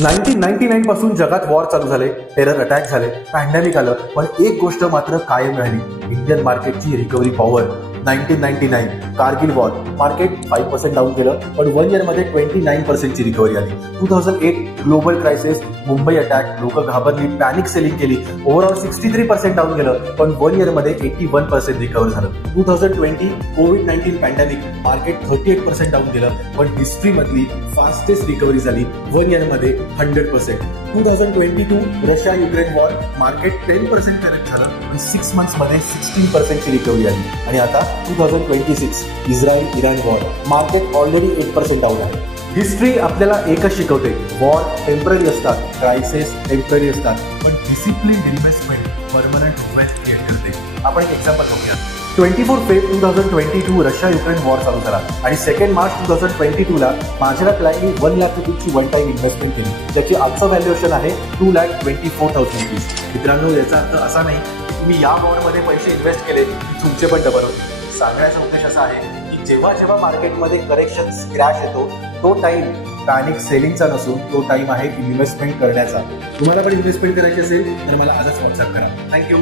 1999 पासून जगात वॉर चालू झाले, टेरर अटॅक झाले, पॅन्डेमिक आलं, पण एक गोष्ट मात्र कायम राहिली, इंडियन मार्केटची recovery power. 1999 Kargil war, market 5% down केलं, पण 1 इयरमध्ये 29% रिकव्हरी आली. 2008 ग्लोबल क्रायसिस, मुंबई अटॅक, लोक घाबरली, पॅनिक सेलिंग केली, ओव्हरऑल 63% डाऊन गेलं, पण 1 इयरमध्ये 81% रिकव्हर झालं. 2020 कोविड-19 पॅन्डेमिक, मार्केट 38% डाऊन गेलं, पण हिस्ट्रीमधली फास्टेस्ट रिकव्हरी झाली 1 इयरमध्ये 100%. 2022 Russia Ukraine war, market 10% correct झालं, पण 6 मंथ्समध्ये 16% रिकव्हरी आली. आणि आता 2026 Israel Iran war, market already 8% down आहे. हिस्ट्री आपल्याला एकच शिकवते, वॉर टेम्पररी असतात, क्रायसिस टेम्पररी असतात, पण discipline investment permanent wealth create करते. आपण एक एक्झाम्पल बघूया. 24 फेब 2022 रशिया युक्रेन वॉर चालू झाला आणि 2 मार्च 2022 माझ्या क्लायंटनी 1 लाख रुपीची वन टाइम इन्व्हेस्टमेंट केली, ज्याची आजचं व्हॅल्युएशन आहे 2,24,000 रुपीज. मित्रांनो, याचा अर्थ असा नाही की तुम्ही या वॉरमध्ये पैसे इन्व्हेस्ट केले की तुमचे पण डबल होते. सांगण्याचा उद्देश असा आहे की जेव्हा जेव्हा मार्केटमध्ये करेक्शन क्रॅश येतो, तो टाइम पॅनिक सेलिंगचा नसून तो टाइम आहे इन्व्हेस्टमेंट करण्याचा. तुम्हाला पण इन्व्हेस्टमेंट करायची असेल तर मला आजच व्हॉट्सअप करा. थँक्यू.